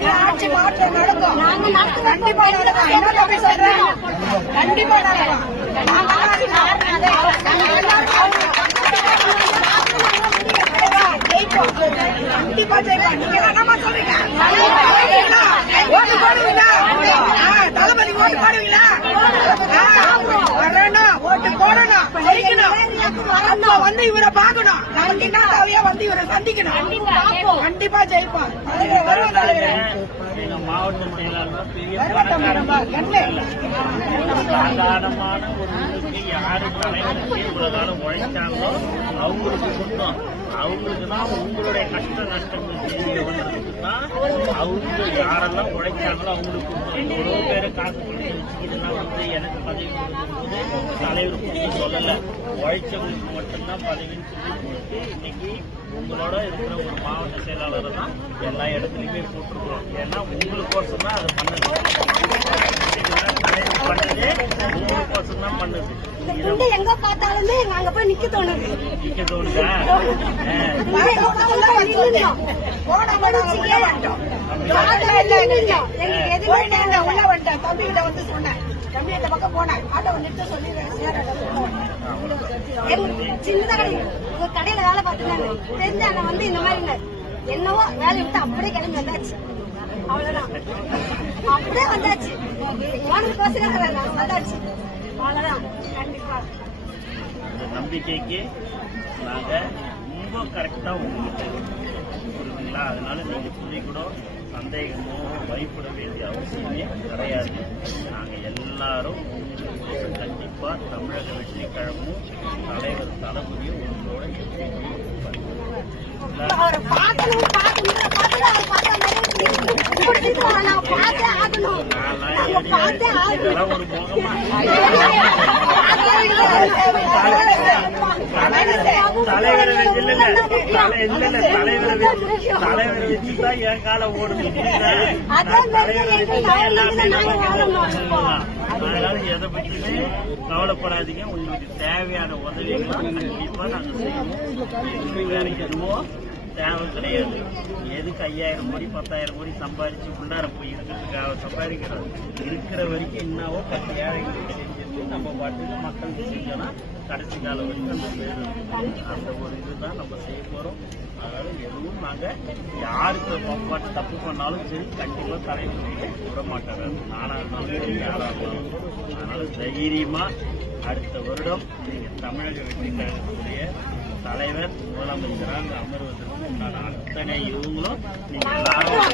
ஆட்சி மாற்றம் நடக்கும். கண்டிப்பா நடக்கும். என்ன தம்பி சொல்றேன்? கண்டிப்பா நடக்கும். கண்டிப்பா ஜெயிப்போம். நீங்க என்னமா சொல்றீங்க? ஓட்டு போடுவீங்களா? தளபதி ஓட்டு போடுவீங்களா? வரணும், ஓட்டு போடணும், ஜெயிக்கணும். அப்ப வந்து இவரை பார்க்கணும். நமக்கு என்ன தேவையா வந்து இவரை சந்திக்கணும். கண்டிப்பா ஜெயிப்போம். வருவோம் தலைவர். மாவட்ட செயலாளர் சாதாரணமான ஒரு யாரு தலைவருக்கு இவ்வளவு காலம் உழைச்சாங்களோ அவங்களுக்கு சொந்தம். அவங்களுக்கு தான் உங்களுடைய கஷ்ட நஷ்டங்கள் தெரிய வந்ததுக்கு தான் அவங்க யாரெல்லாம் உழைச்சாங்களோ அவங்களுக்கு எவ்வளோ பேரை காசு கொடுத்து வச்சுக்கிட்டுலாம் வந்து எனக்கு பதவி கொடுக்கும்போது தலைவர் கொடுத்து சொல்லலை. உழைச்சவங்களுக்கு மட்டும்தான் பதவின்னு சொல்லி கொடுத்து இன்னைக்கு உங்களோட இருக்கிற ஒரு மாவட்ட செயலாளரை தான் எல்லா இடத்துலையுமே போட்டிருக்கிறோம். ஏன்னா உங்களுக்கோசம் தான் அதை பண்ணது. பண்ணது உங்களுக்கோசம் தான் பண்ணுது. எங்க பார்த்தாலுமே நாங்க போய் நிக்க தோணுது. நிக்க தோணுதா? உள்ள வந்துட்டேன். தம்பி கிட்ட வந்து சொன்னேன். தம்பி இந்த பக்கம் போனேன். ஆட்டோ வந்துட்டு சொல்லி சின்னதா கடை உங்க கடையில வேலை பார்த்துனாங்க. தெரிஞ்ச அண்ணன் வந்து இந்த மாதிரி என்னவோ வேலையை விட்டு அப்படியே கிளம்பி வந்தாச்சு. அவ்வளவுதான், அப்படியே வந்தாச்சு. ஓனருக்கோசரம் வந்தாச்சு. அவ்வளவுதான். கண்டிப்பா அந்த நம்பிக்கைக்கு நாங்க ரொம்ப கரெக்டா உங்களுக்கு புரியுதுங்களா? அதனால நீங்க புரிய கூட சந்தேகமோ பயப்பட வேண்டிய அவசியமே கிடையாது. நாங்க எல்லாரும் உங்களுக்கு கண்டிப்பா தமிழக வெற்றி கழகமும் தலைவர் தளபதியும் உங்களோட இதெல்லாம் ஒரு முகமா தலைவரை வச்சுதான் என் காலம் ஓடுது. அதனால எதை பற்றியுமே கவலைப்படாதீங்க. உங்களுக்கு தேவையான உதவிகள்லாம் கண்டிப்பா நாங்க செய்வோம். வேற எதுவும் தேவை கிடையாது. எதுக்கு 5000 கோடி 10,000 கோடி சம்பாதிச்சு உள்ளார போய் இருக்கிறதுக்காக சம்பாதிக்கிறோம். இருக்கிற வரைக்கும் என்னவோ 10 ஏழைகளுக்கு செஞ்சு நம்ம பாட்டுக்கு மக்களுக்கு செஞ்சோம்னா கடைசி காலம் வரைக்கும் அந்த பேர் அந்த ஒரு இதுதான் நம்ம செய்ய போறோம். அதனால எதுவும் நாங்க யாருக்கு தப்பு பண்ணாலும் சரி கண்டிப்பா தலைவர் விட மாட்டாங்க. நானா இருந்தாலும் சரி யாரா இருந்தாலும். அதனால தைரியமா அடுத்த வருடம் நீங்க தமிழக வெற்றி கழகத்துடைய தலைவர் முதலமைச்சராக அமர்வதற்கு உண்டான அத்தனை இவங்களும் நீங்க எல்லாரும்